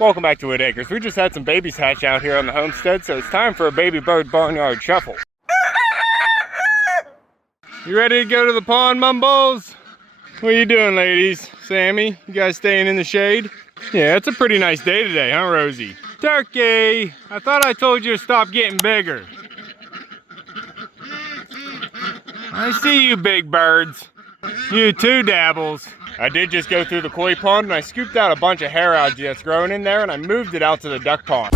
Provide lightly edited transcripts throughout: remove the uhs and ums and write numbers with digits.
Welcome back to Whitt Acres. We just had some babies hatch out here on the homestead, so it's time for a baby bird barnyard shuffle. You ready to go to the pond, Mumbles? What are you doing, ladies? Sammy, you guys staying in the shade? Yeah, it's a pretty nice day today, huh, Rosie? Turkey! I thought I told you to stop getting bigger. I see you, big birds. You too, Dabbles. I did just go through the koi pond and I scooped out a bunch of hair algae that's growing in there and I moved it out to the duck pond.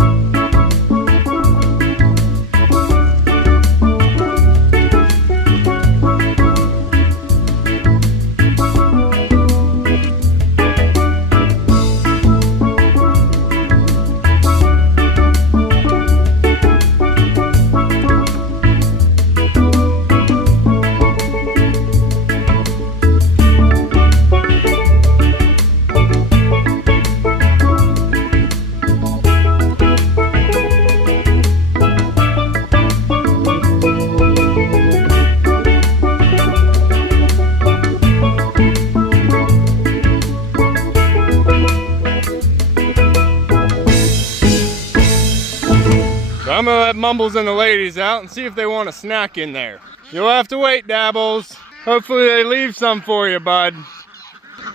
I'm gonna let Mumbles and the ladies out and see if they want a snack in there. You'll have to wait, Dabbles. Hopefully they leave some for you, bud.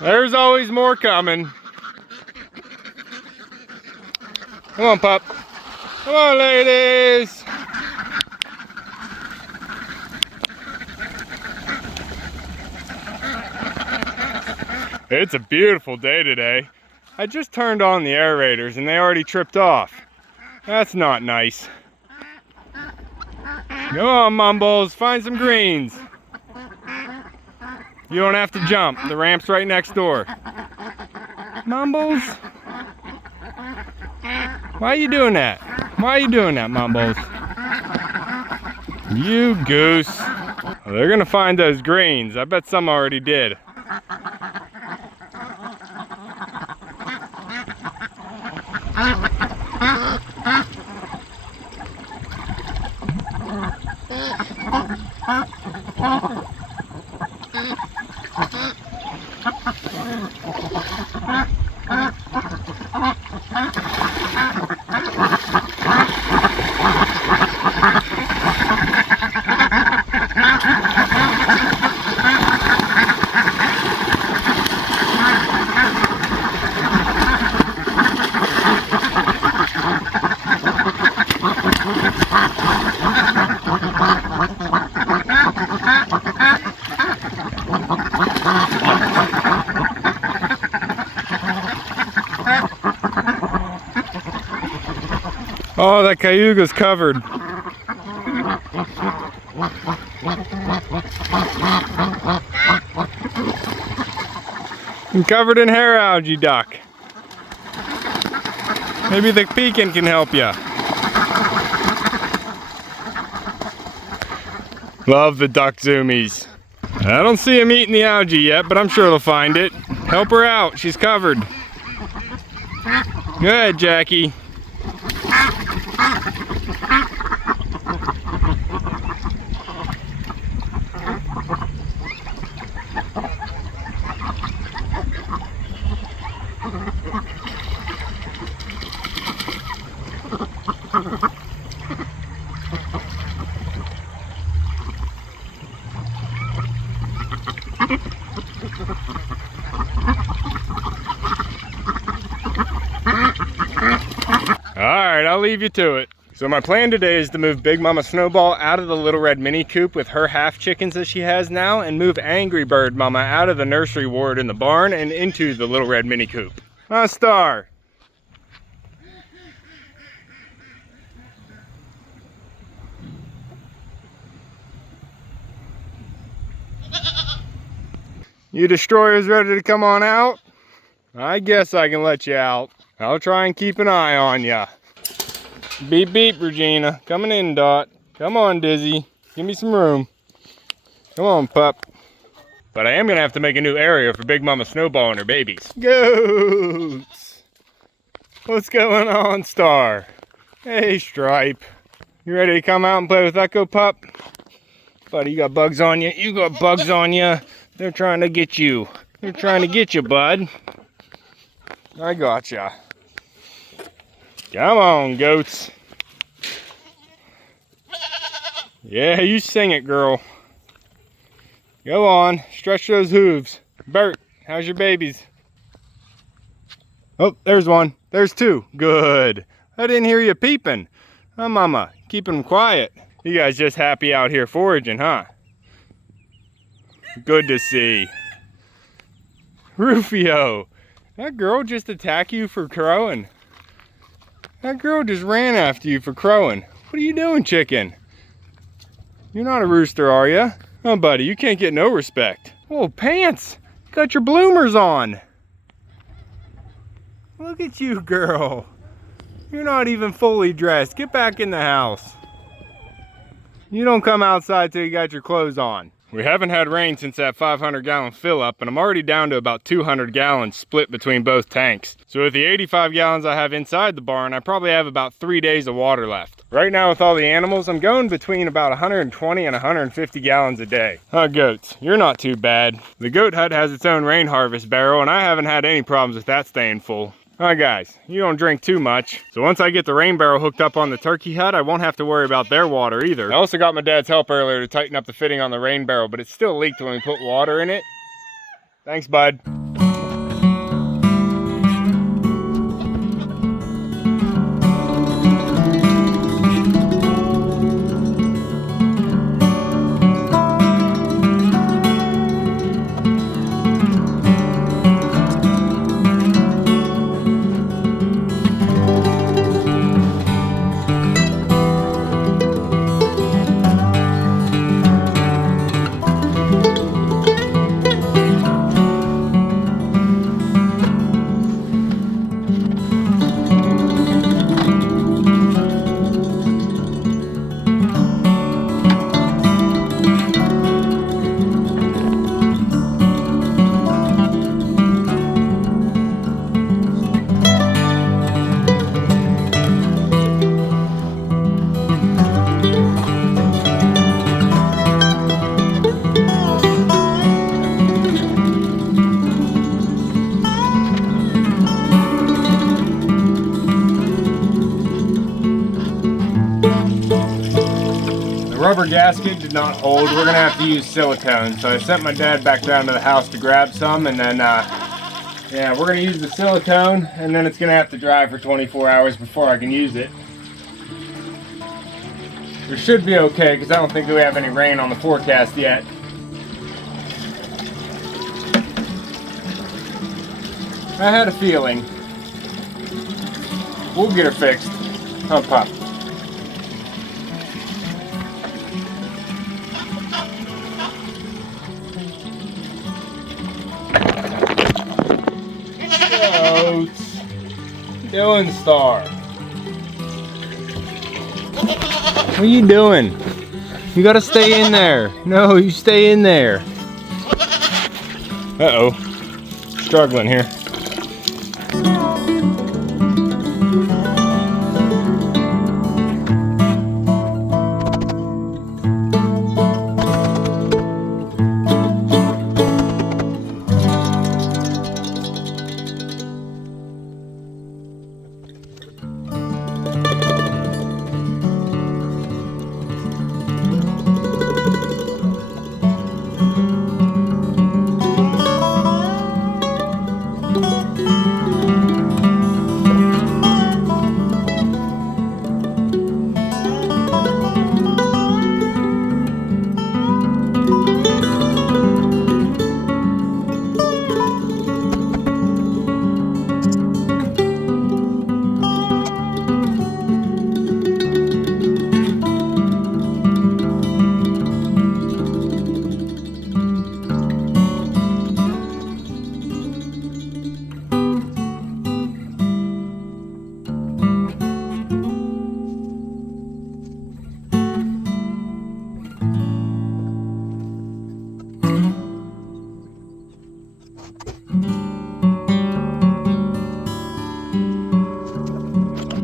There's always more coming. Come on, pup. Come on, ladies. It's a beautiful day today. I just turned on the aerators and they already tripped off. That's not nice. Come on, Mumbles, find some greens. You don't have to jump. The ramp's right next door. Mumbles? Why are you doing that? Why are you doing that, Mumbles? You goose. Well, they're gonna find those greens. I bet some already did. Oh, that cayuga's covered. I'm covered in hair algae, duck. Maybe the pecan can help you. Love the duck zoomies. I don't see him eating the algae yet, but I'm sure they'll find it. Help her out, she's covered. Good, Jackie. Alright, I'll leave you to it. So my plan today is to move Big Mama Snowball out of the Little Red Mini Coop with her half chickens that she has now and move Angry Bird Mama out of the nursery ward in the barn and into the Little Red Mini Coop. Star. You destroyers ready to come on out? I guess I can let you out. I'll try and keep an eye on ya. Beep beep, Regina. Coming in, Dot. Come on, Dizzy. Give me some room. Come on, pup. But I am gonna have to make a new area for Big Mama Snowball and her babies. Goats! What's going on, Star? Hey, Stripe. You ready to come out and play with Echo, pup? Buddy, you got bugs on you. You got bugs on you. They're trying to get you. They're trying to get you, bud. I gotcha. Come on, goats. Yeah, you sing it, girl. Go on, stretch those hooves. Bert, how's your babies? Oh, there's one. There's two. Good. I didn't hear you peeping. Oh, mama, keep them quiet. You guys just happy out here foraging, huh? Good to see. Rufio, that girl just attacked you for crowing. That girl just ran after you for crowing. What are you doing, chicken? You're not a rooster, are you? Oh, buddy, you can't get no respect. Oh, pants! Got your bloomers on. Look at you, girl. You're not even fully dressed. Get back in the house. You don't come outside till you got your clothes on. We haven't had rain since that 500-gallon fill up, and I'm already down to about 200 gallons split between both tanks. So with the 85 gallons I have inside the barn, I probably have about 3 days of water left. Right now with all the animals, I'm going between about 120 and 150 gallons a day. Goats, you're not too bad. The goat hut has its own rain harvest barrel, and I haven't had any problems with that staying full. Guys, you don't drink too much. So once I get the rain barrel hooked up on the turkey hut, I won't have to worry about their water either. I also got my dad's help earlier to tighten up the fitting on the rain barrel, but it still leaked when we put water in it. Thanks, bud. Rubber gasket did not hold. We're gonna have to use silicone. So I sent my dad back down to the house to grab some, and then yeah, we're gonna use the silicone, and then it's gonna have to dry for 24 hours before I can use it. We should be okay because I don't think that we have any rain on the forecast yet. I had a feeling. We'll get her fixed. Oh, Pop. Doing, Star? What are you doing? You gotta stay in there. No, you stay in there. Uh-oh. Struggling here.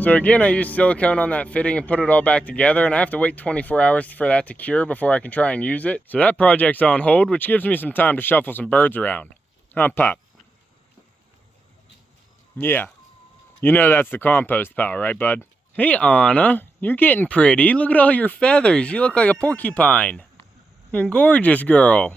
So again, I used silicone on that fitting and put it all back together, and I have to wait 24 hours for that to cure before I can try and use it. So that project's on hold, which gives me some time to shuffle some birds around. Pop. Yeah. You know that's the compost pile, right, bud? Hey, Anna, you're getting pretty. Look at all your feathers. You look like a porcupine. You're a gorgeous girl.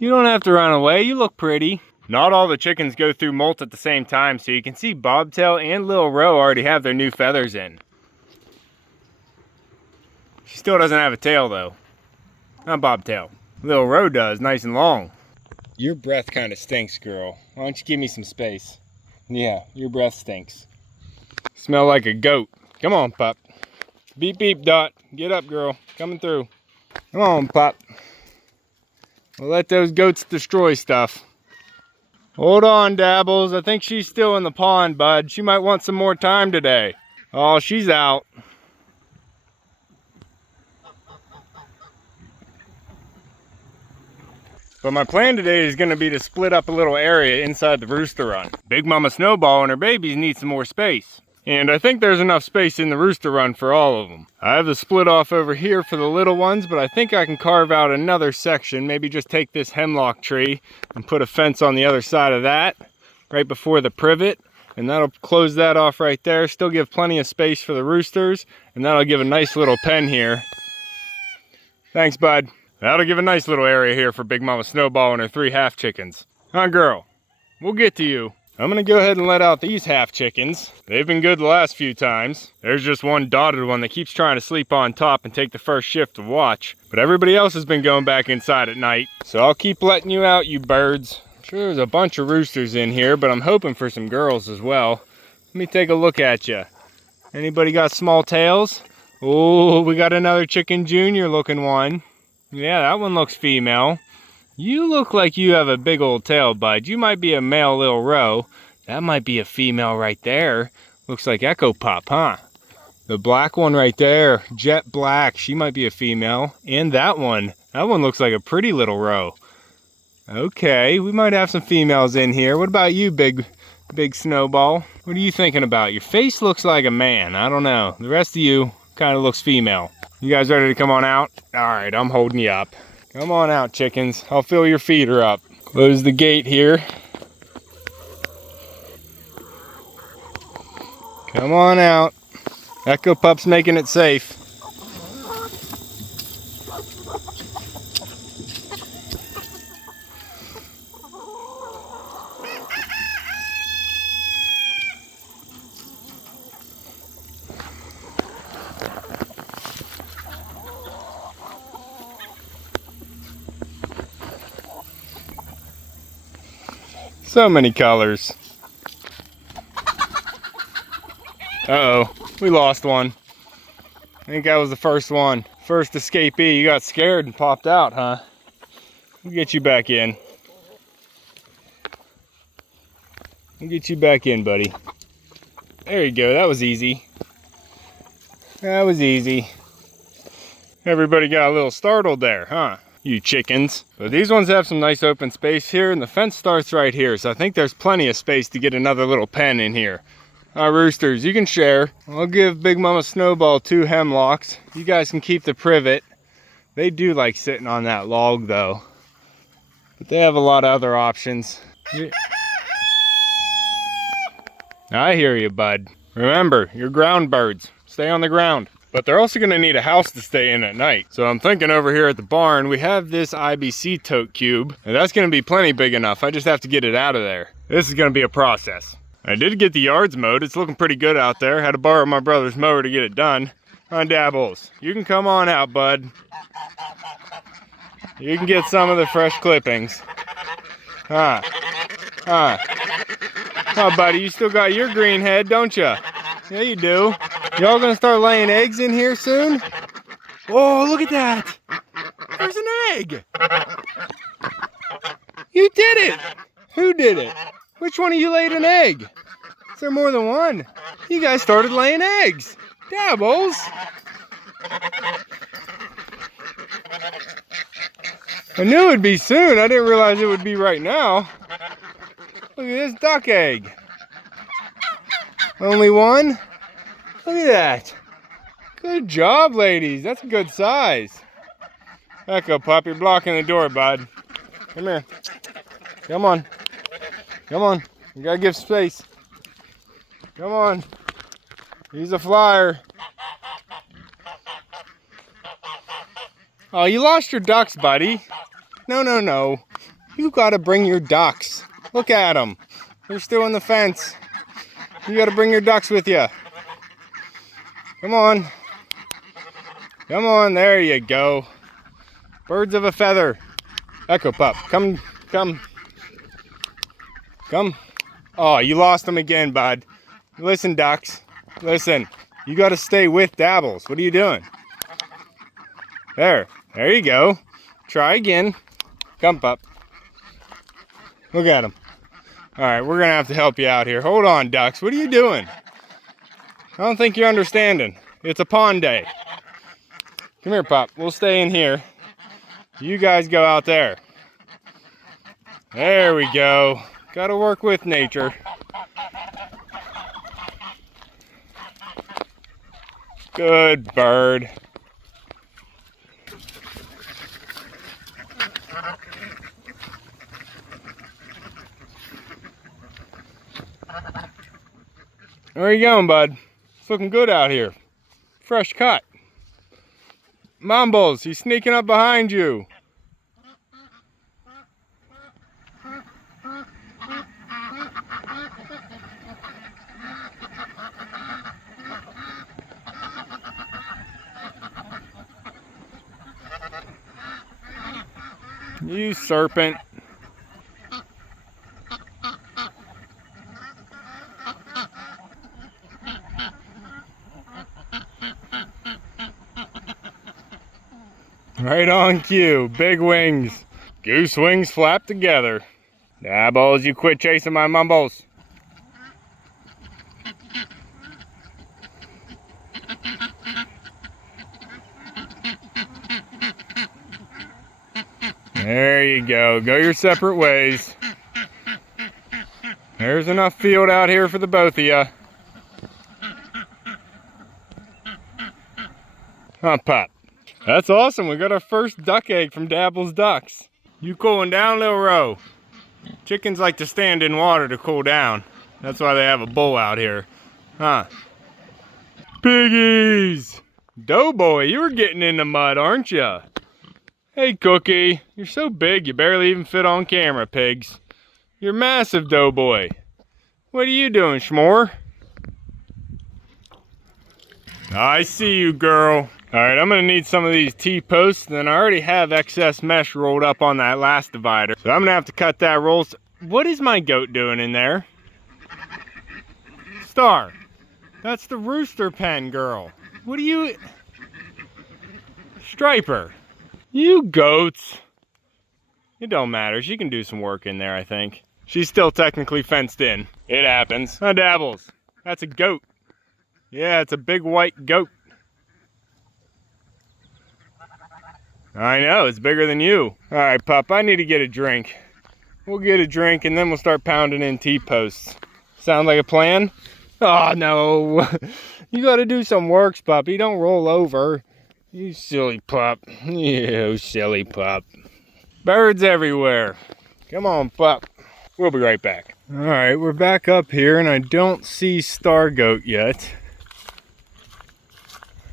You don't have to run away. You look pretty. Not all the chickens go through molt at the same time, so you can see Bobtail and Lil Roe already have their new feathers in. She still doesn't have a tail though. Not Bobtail. Lil Roe does, nice and long. Your breath kind of stinks, girl. Why don't you give me some space? Yeah, your breath stinks. Smell like a goat. Come on, pup. Beep, beep, Dot. Get up, girl. Coming through. Come on, pup. We'll let those goats destroy stuff. Hold on, Dabbles. I think she's still in the pond, bud. She might want some more time today. Oh, she's out. But my plan today is going to be to split up a little area inside the rooster run. Big Mama Snowball and her babies need some more space. And I think there's enough space in the rooster run for all of them. I have the split off over here for the little ones, but I think I can carve out another section. Maybe just take this hemlock tree and put a fence on the other side of that, right before the privet. And that'll close that off right there. Still give plenty of space for the roosters. And that'll give a nice little pen here. Thanks, bud. That'll give a nice little area here for Big Mama Snowball and her 3 half chickens. Huh, girl? We'll get to you. I'm gonna go ahead and let out these half chickens. They've been good the last few times. There's just one dotted one that keeps trying to sleep on top and take the first shift of watch. But everybody else has been going back inside at night. So I'll keep letting you out, you birds. I'm sure there's a bunch of roosters in here, but I'm hoping for some girls as well. Let me take a look at you. Anybody got small tails? Oh, we got another Chicken Junior looking one. Yeah, that one looks female. You look like you have a big old tail, bud. You might be a male Lil Roe. That might be a female right there. Looks like Echo Pop, huh? The black one right there, jet black, she might be a female. And that one looks like a pretty little roe. Okay, we might have some females in here. What about you, big Snowball? What are you thinking about? Your face looks like a man. I don't know. The rest of you kind of looks female. You guys ready to come on out? All right, I'm holding you up. Come on out, chickens. I'll fill your feeder up. Close the gate here. Come on out. Echo Pup's making it safe. So many colors. Uh-oh, we lost one. I think that was the first one. First escapee. You got scared and popped out, huh? We'll get you back in. We'll get you back in, buddy. There you go, that was easy. That was easy. Everybody got a little startled there, huh? You chickens. But these ones have some nice open space here, and the fence starts right here, so I think there's plenty of space to get another little pen in here. Roosters, you can share. I'll give Big Mama Snowball 2 hemlocks. You guys can keep the privet. They do like sitting on that log though. But they have a lot of other options. I hear you, bud. Remember, you're ground birds. Stay on the ground. But they're also gonna need a house to stay in at night. So I'm thinking over here at the barn, we have this IBC tote cube, and that's gonna be plenty big enough. I just have to get it out of there. This is gonna be a process. I did get the yards mowed. It's looking pretty good out there. Had to borrow my brother's mower to get it done. On Dabbles, you can come on out, bud. You can get some of the fresh clippings. Oh, buddy, you still got your green head, don't you? Yeah, you do. Y'all gonna start laying eggs in here soon? Oh, look at that. There's an egg. You did it. Who did it? Which one of you laid an egg? Is there more than one? You guys started laying eggs. Dabbles. I knew it'd be soon. I didn't realize it would be right now. Look at this duck egg. Only one? Look at that. Good job, ladies. That's a good size. Echo Pup, you're blocking the door, bud. Come here. Come on. Come on. You gotta give space. Come on. He's a flyer. Oh, you lost your ducks, buddy. No, no, no. You gotta bring your ducks. Look at them. They're still in the fence. You gotta bring your ducks with you. Come on. Come on, there you go. Birds of a feather. Echo Pup, come. Come. Oh, you lost them again, bud. Listen, ducks. Listen. You gotta stay with Dabbles. What are you doing? There you go. Try again. Come, Pup. Look at him. All right, we're gonna have to help you out here. Hold on, ducks. What are you doing? I don't think you're understanding. It's a pond day. Come here, Pup. We'll stay in here. You guys go out there. There we go. Gotta work with nature. Good bird. Where are you going, bud? It's looking good out here. Fresh cut. Mumbles, he's sneaking up behind you. You serpent. Right on cue. Big wings. Goose wings flap together. Dabbles, you quit chasing my mumbles. There you go. Go your separate ways. There's enough field out here for the both of you. Huh, Pup? That's awesome. We got our first duck egg from Dabble's Ducks. You cooling down, little Row? Chickens like to stand in water to cool down. That's why they have a bowl out here. Huh? Piggies! Doughboy, you were getting in the mud, aren't ya? Hey, Cookie. You're so big you barely even fit on camera, pigs. You're massive, Doughboy. What are you doing, Schmore? I see you, girl. Alright, I'm gonna need some of these T-posts, and then I already have excess mesh rolled up on that last divider. So I'm gonna have to cut that roll. What is my goat doing in there? Star, that's the rooster pen girl. What are you... Striper, you goats. It don't matter, she can do some work in there, I think. She's still technically fenced in. It happens. Huh, Dabbles? That's a goat. Yeah, it's a big white goat. I know, it's bigger than you. All right, Pup, I need to get a drink. We'll get a drink and then we'll start pounding in T-posts. Sound like a plan? Oh, no. You gotta do some works, puppy. Don't roll over. You silly pup. You silly pup. Birds everywhere. Come on, Pup. We'll be right back. All right, we're back up here and I don't see Star Goat yet.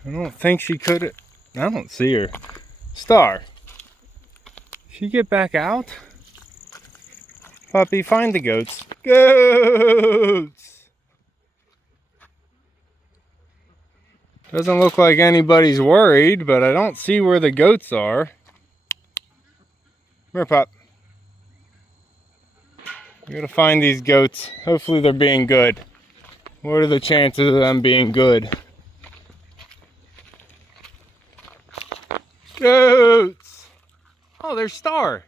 I don't think she could. I don't see her. Star. She get back out? Puppy, find the goats. Goats! Doesn't look like anybody's worried, but I don't see where the goats are. Come here, Pup. We gotta find these goats. Hopefully they're being good. What are the chances of them being good? Goats! Oh, there's Star.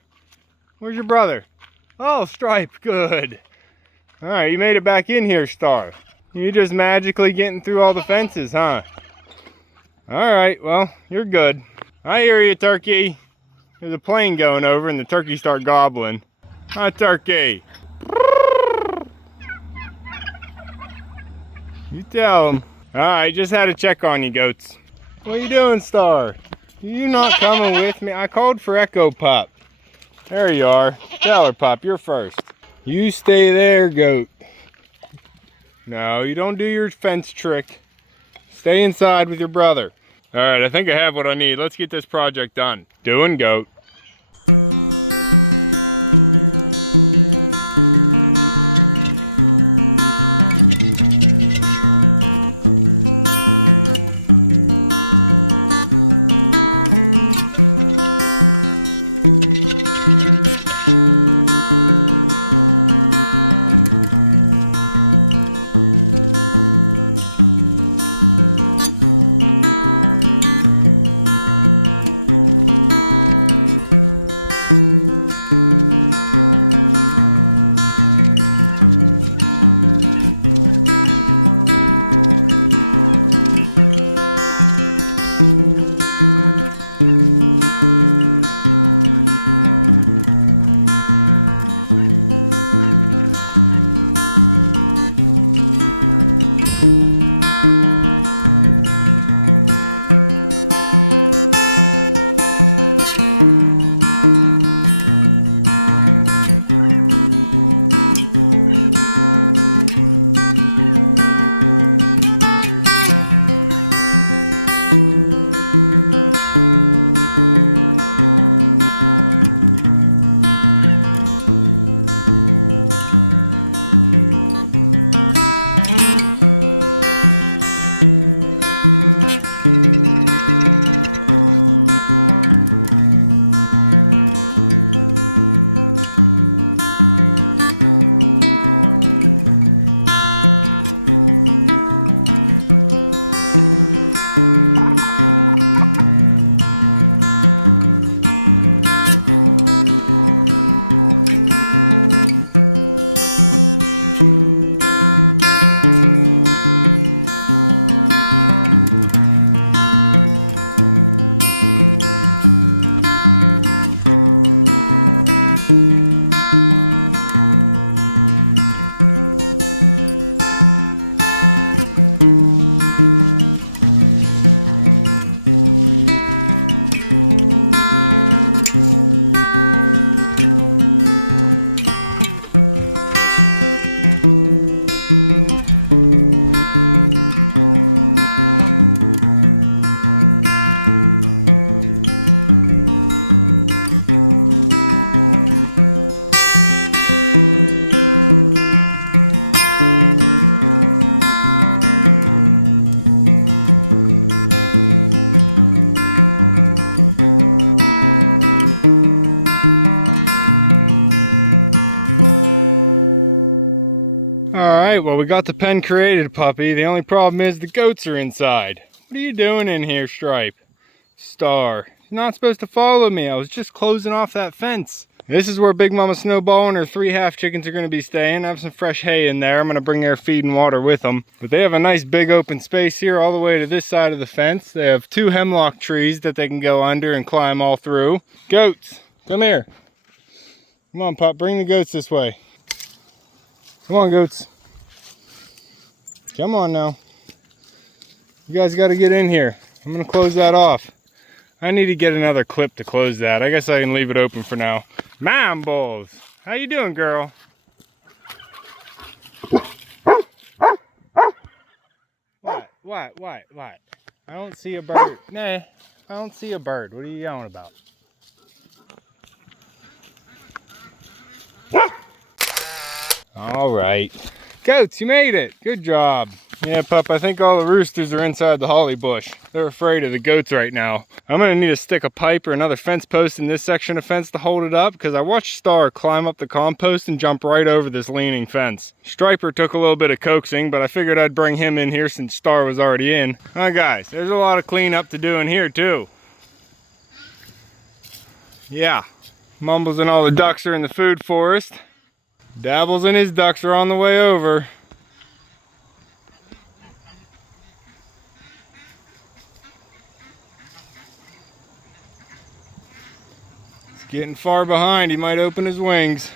Where's your brother? Oh, Stripe, good. All right, you made it back in here, Star. You just magically getting through all the fences, huh? All right, well, you're good. I hear you, Turkey. There's a plane going over and the turkeys start gobbling. Hi, Turkey. You tell them. Alright, just had to check on you, goats. What are you doing, Star? You not coming with me? I called for Echo Pup. There you are. Tell her, Pup, you're first. You stay there, goat. No, you don't do your fence trick. Stay inside with your brother. Alright, I think I have what I need. Let's get this project done. Doing goat. Well, we got the pen created, puppy. The only problem is the goats are inside. What are you doing in here, Stripe? Star, you're not supposed to follow me. I was just closing off that fence. This is where Big Mama Snowball and her 3 half chickens are going to be staying. I have some fresh hay in there. I'm going to bring their feed and water with them. But they have a nice big open space here all the way to this side of the fence. They have 2 hemlock trees that they can go under and climb all through. Goats, come here. Come on, Pop, bring the goats this way. Come on, goats. Come on now. You guys got to get in here. I'm going to close that off. I need to get another clip to close that. I guess I can leave it open for now. Mambles! How you doing, girl? What? I don't see a bird. Nah, I don't see a bird. What are you yelling about? All right. Goats, you made it. Good job. Yeah, Pup, I think all the roosters are inside the holly bush. They're afraid of the goats right now. I'm going to need to stick a pipe or another fence post in this section of fence to hold it up, because I watched Star climb up the compost and jump right over this leaning fence. Striper took a little bit of coaxing, but I figured I'd bring him in here since Star was already in. Now guys, there's a lot of cleanup to do in here too. Yeah, Mumbles and all the ducks are in the food forest. Dabbles and his ducks are on the way over. He's getting far behind. He might open his wings.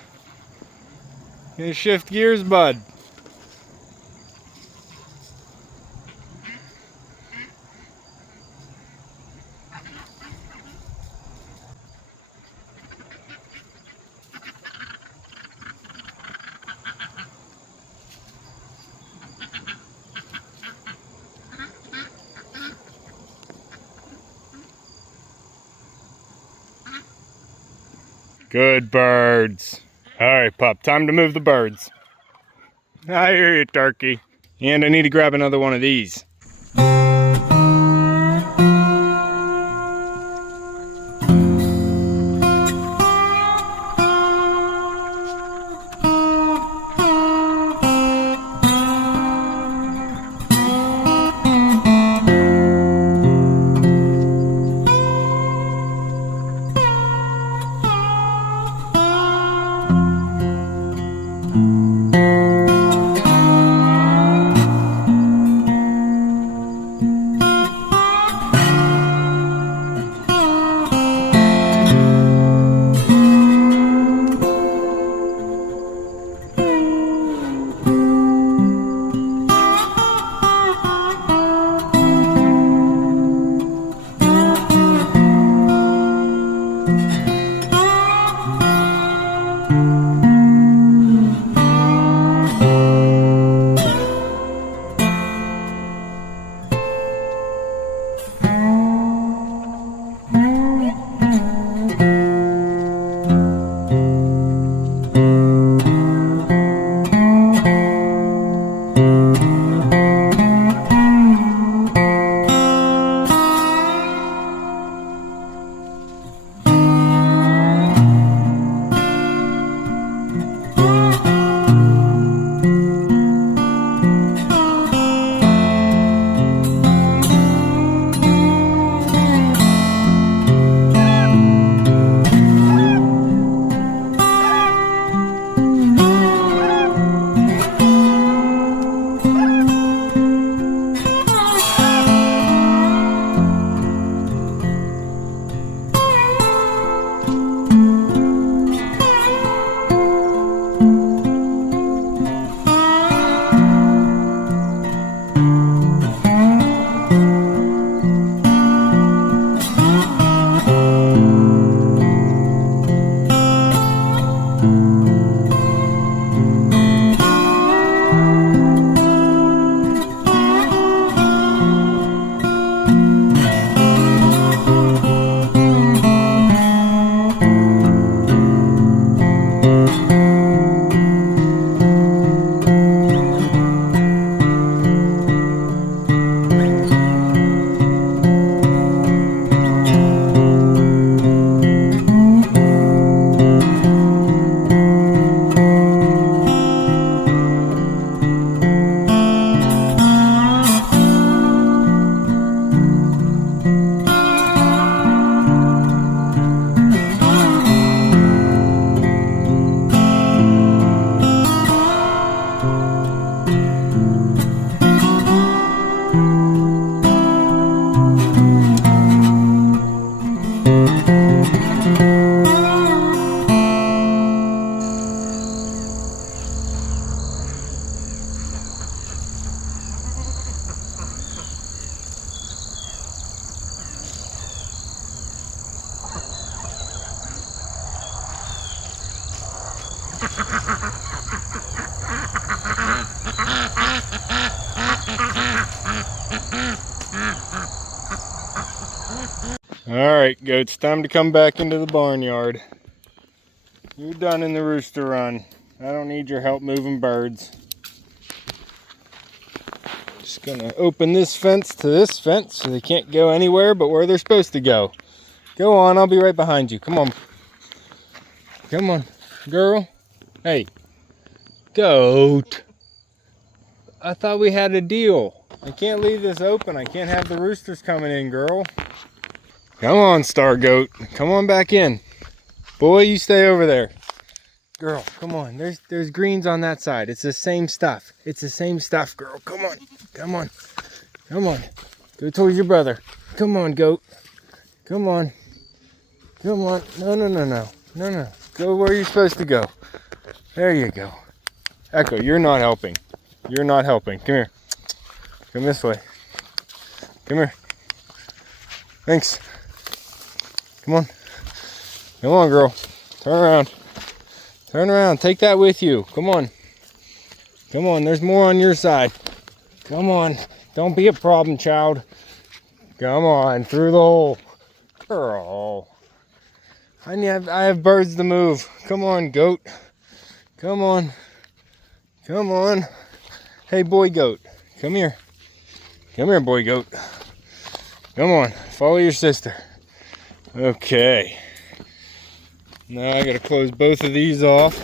Gonna shift gears, bud. Good birds. All right, pup, time to move the birds. I hear you, turkey. And I need to grab another one of these. Alright, goats, time to come back into the barnyard. You're done in the rooster run. I don't need your help moving birds. Just gonna open this fence to this fence so they can't go anywhere but where they're supposed to go. Go on, I'll be right behind you. Come on. Come on, girl. Hey, goat. I thought we had a deal. I can't leave this open. I can't have the roosters coming in, girl. Come on, star goat. Come on back in. Boy, you stay over there. Girl, come on. There's greens on that side. It's the same stuff. It's the same stuff, girl. Come on. Come on. Come on. Go towards your brother. Come on, goat. Come on. Come on. No, no, no, no. No, no. Go where you're supposed to go. There you go. Echo, you're not helping. You're not helping. Come here. Come this way. Come here. Thanks. Come on. Come on, girl. Turn around. Turn around. Take that with you. Come on. Come on. There's more on your side. Come on. Don't be a problem, child. Come on. Through the hole. Girl. I have birds to move. Come on, goat. Come on. Come on. Hey, boy goat. Come here. Come here, boy goat. Come on. Follow your sister. Okay. Now I gotta close both of these off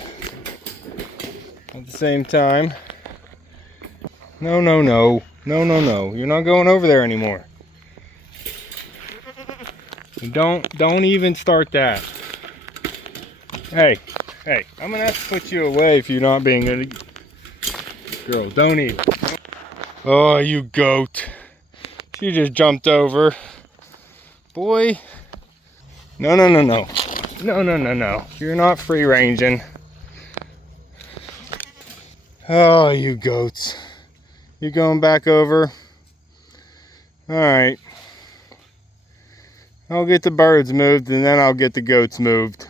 at the same time. No, no, no. No, no, no. You're not going over there anymore. Don't even start that. Hey, hey, I'm gonna have to put you away if you're not being good. Girl, don't even. Oh, you goat. She just jumped over. Boy. No, no, no, no. No, no, no, no. You're not free ranging. Oh, you goats. You going back over? Alright. I'll get the birds moved and then I'll get the goats moved.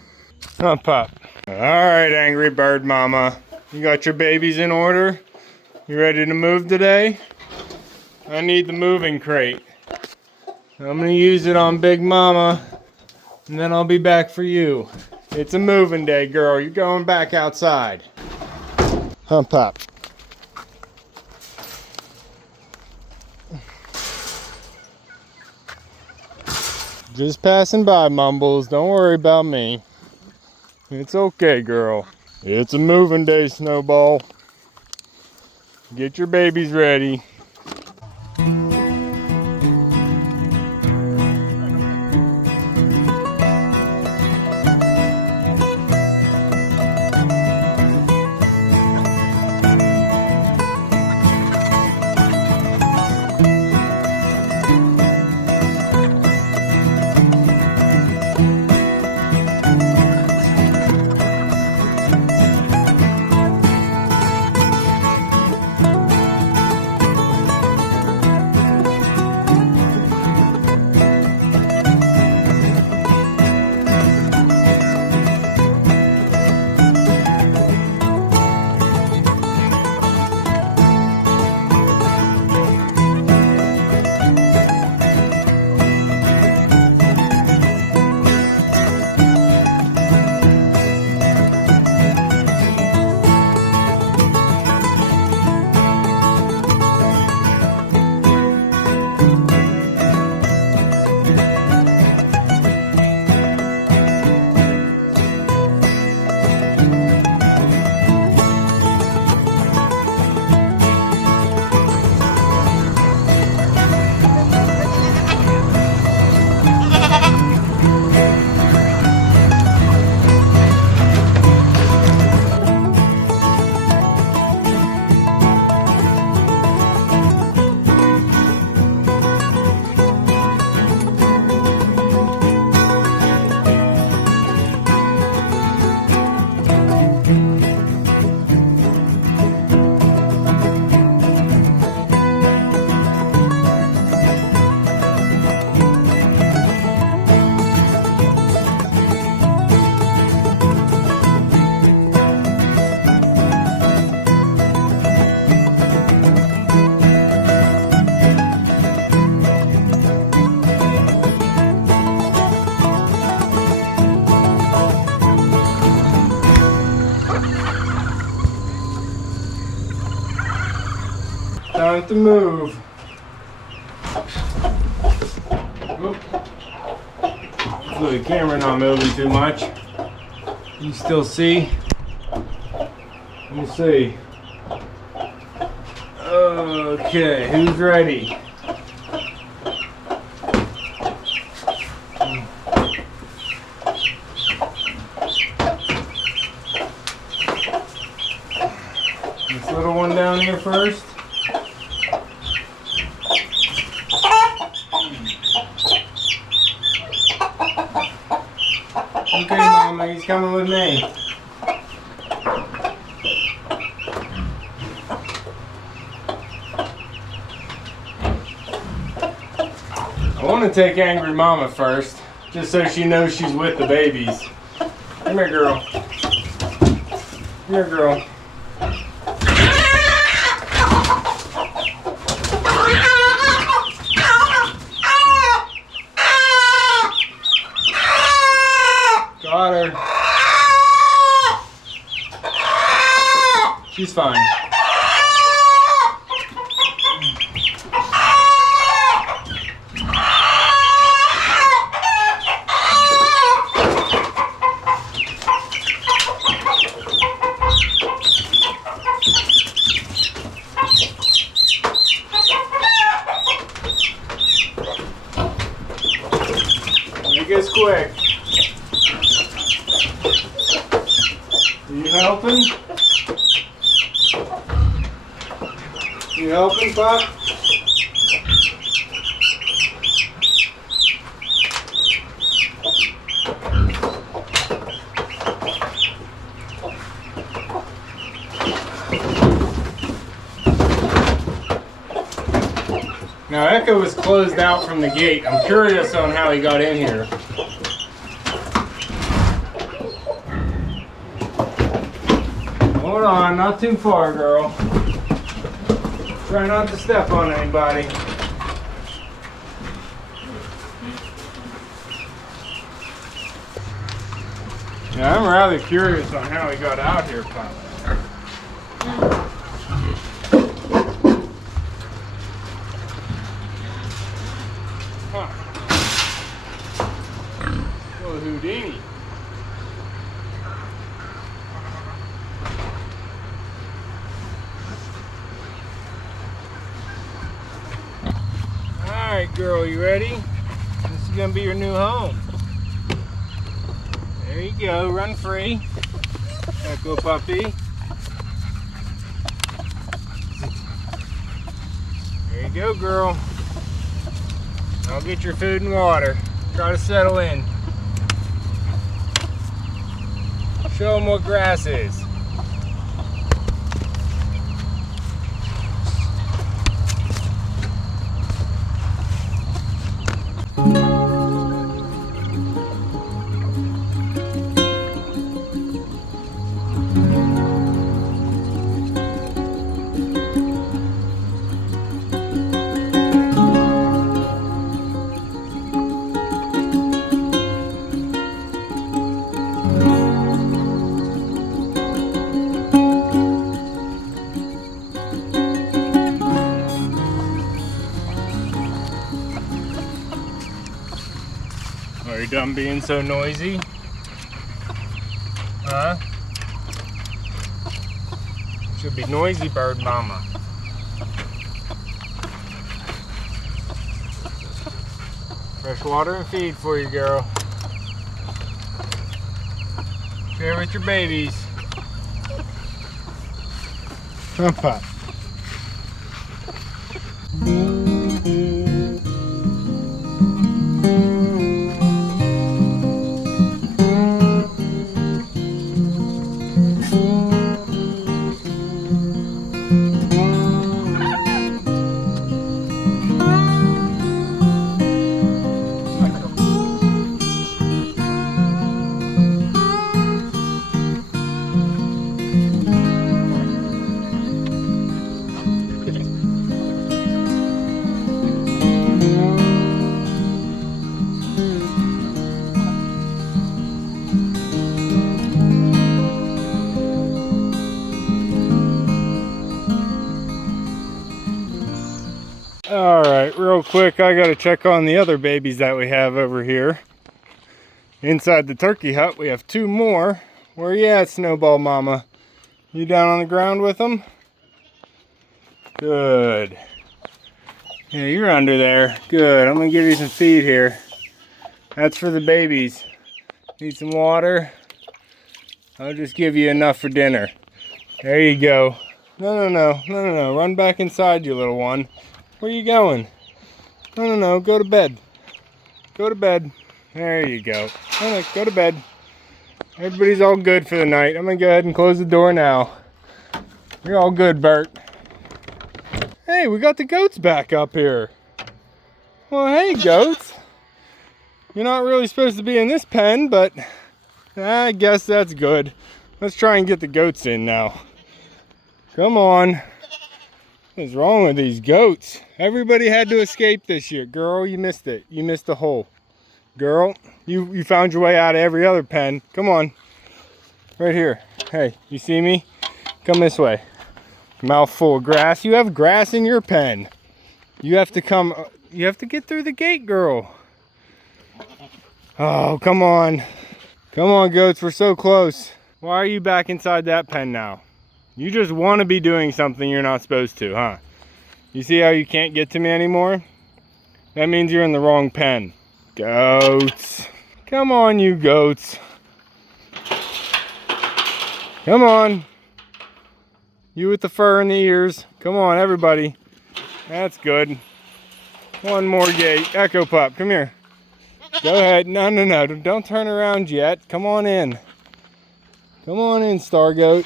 Huh, Pop? Alright, angry bird mama. You got your babies in order? You ready to move today? I need the moving crate. I'm gonna use it on Big Mama and then I'll be back for you. It's a moving day, girl. You're going back outside. Huh, Pop? Just passing by, Mumbles. Don't worry about me. It's okay, girl. It's a moving day, Snowball. Get your babies ready. Time to move. Oop. Hopefully the camera not moving too much. You still see? Let me see. Okay, who's ready? This little one down here first. Okay, Mama, he's coming with me. I want to take Angry Mama first, just so she knows she's with the babies. Come here, girl. Come here, girl. fine. Make this quick. You helping? You helping, Pop? Now Echo was closed out from the gate. I'm curious on how he got in here. Hold on, not too far, girl. Try not to step on anybody. Now, I'm rather curious on how he got out here, Pop. Oh, Houdini. Alright, girl, you ready? This is gonna be your new home. There you go, run free. Echo puppy. There you go, girl. I'll get your food and water. Try to settle in. Show them what grass is. Are you done being so noisy? Huh? Should be noisy bird mama. Fresh water and feed for you, girl. Share with your babies. Come on. Alright, real quick, I gotta check on the other babies that we have over here. Inside the turkey hut, we have two more. Where you at, Snowball Mama? You down on the ground with them? Good. Yeah, you're under there. Good. I'm gonna give you some feed here. That's for the babies. Need some water? I'll just give you enough for dinner. There you go. No. Run back inside, you little one. Where are you going? No. Go to bed. Go to bed. There you go. No, go to bed. Everybody's all good for the night. I'm going to go ahead and close the door now. You're all good, Bert. Hey, we got the goats back up here. Well, hey, goats. You're not really supposed to be in this pen, but I guess that's good. Let's try and get the goats in now. Come on. What's wrong with these goats? Everybody had to escape this year. Girl, you missed it. You missed the hole. Girl, you found your way out of every other pen. Come on. Right here. Hey, you see me? Come this way. Mouthful of grass. You have grass in your pen. You have to get through the gate, girl. Oh, come on. Come on, goats, we're so close. Why are you back inside that pen now? You just want to be doing something you're not supposed to, huh? You see how you can't get to me anymore? That means you're in the wrong pen. Goats. Come on, you goats. Come on. You with the fur and the ears. Come on, everybody. That's good. One more gate. Echo Pup, come here. Go ahead. No, no, no. Don't turn around yet. Come on in. Come on in, Star Goat.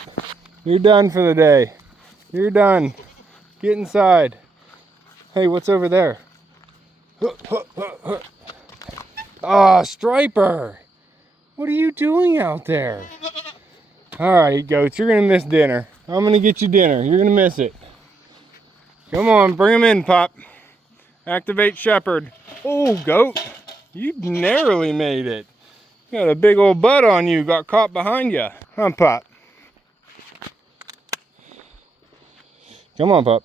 You're done for the day. You're done. Get inside. Hey, what's over there? Oh, Striper. What are you doing out there? All right, goats, you're going to miss dinner. I'm going to get you dinner. You're going to miss it. Come on, bring him in, Pop. Activate Shepherd. Oh, goat. You narrowly made it. You got a big old butt on you. Got caught behind you. Come on, Pop. Come on, Pop.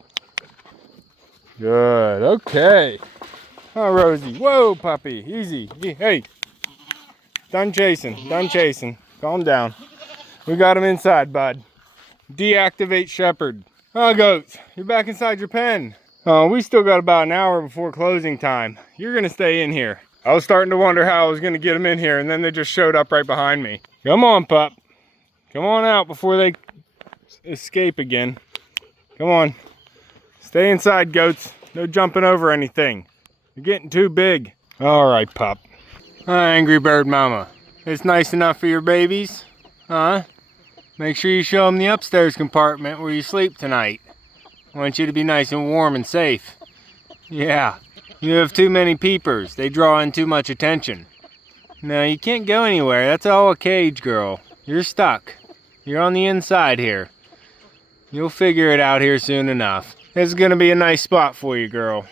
Good. Okay. Oh, Rosie. Whoa, puppy. Easy. Hey. Done chasing. Done chasing. Calm down. We got him inside, bud. Deactivate Shepherd. Oh, goats. You're back inside your pen. Oh, we still got about an hour before closing time. You're going to stay in here. I was starting to wonder how I was going to get them in here, and then they just showed up right behind me. Come on, pup. Come on out before they escape again. Come on. Stay inside, goats. No jumping over anything. You're getting too big. All right, pup. Angry Bird Mama. It's nice enough for your babies? Huh? Make sure you show them the upstairs compartment where you sleep tonight. I want you to be nice and warm and safe. Yeah. You have too many peepers. They draw in too much attention. No, you can't go anywhere. That's all a cage, girl. You're stuck. You're on the inside here. You'll figure it out here soon enough. This is going to be a nice spot for you, girl.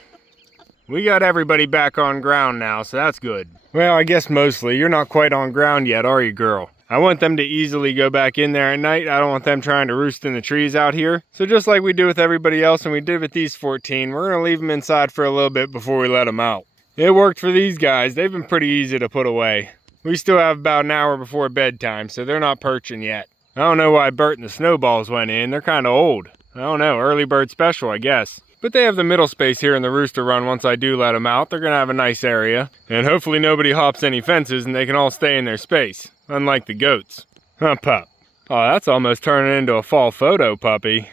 We got everybody back on ground now, so that's good. Well, I guess mostly. You're not quite on ground yet, are you, girl? I want them to easily go back in there at night. I don't want them trying to roost in the trees out here. So just like we do with everybody else and we did with these 14, we're going to leave them inside for a little bit before we let them out. It worked for these guys. They've been pretty easy to put away. We still have about an hour before bedtime, so they're not perching yet. I don't know why Bert and the Snowballs went in. They're kind of old. I don't know, early bird special, I guess. But they have the middle space here in the rooster run once I do let them out. They're going to have a nice area. And hopefully nobody hops any fences and they can all stay in their space. Unlike the goats. Huh, pup? Oh, that's almost turning into a fall photo, puppy.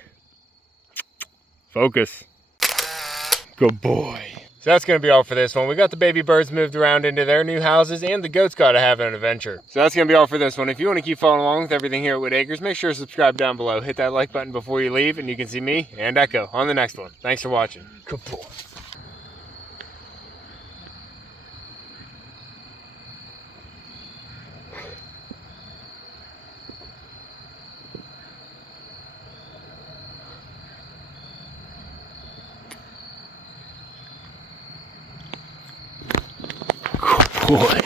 Focus. Good boy. So that's going to be all for this one. We got the baby birds moved around into their new houses, and the goats got to have an adventure. So that's going to be all for this one. If you want to keep following along with everything here at Whitt Acres, make sure to subscribe down below. Hit that like button before you leave, and you can see me and Echo on the next one. Thanks for watching. Good boy. Boy.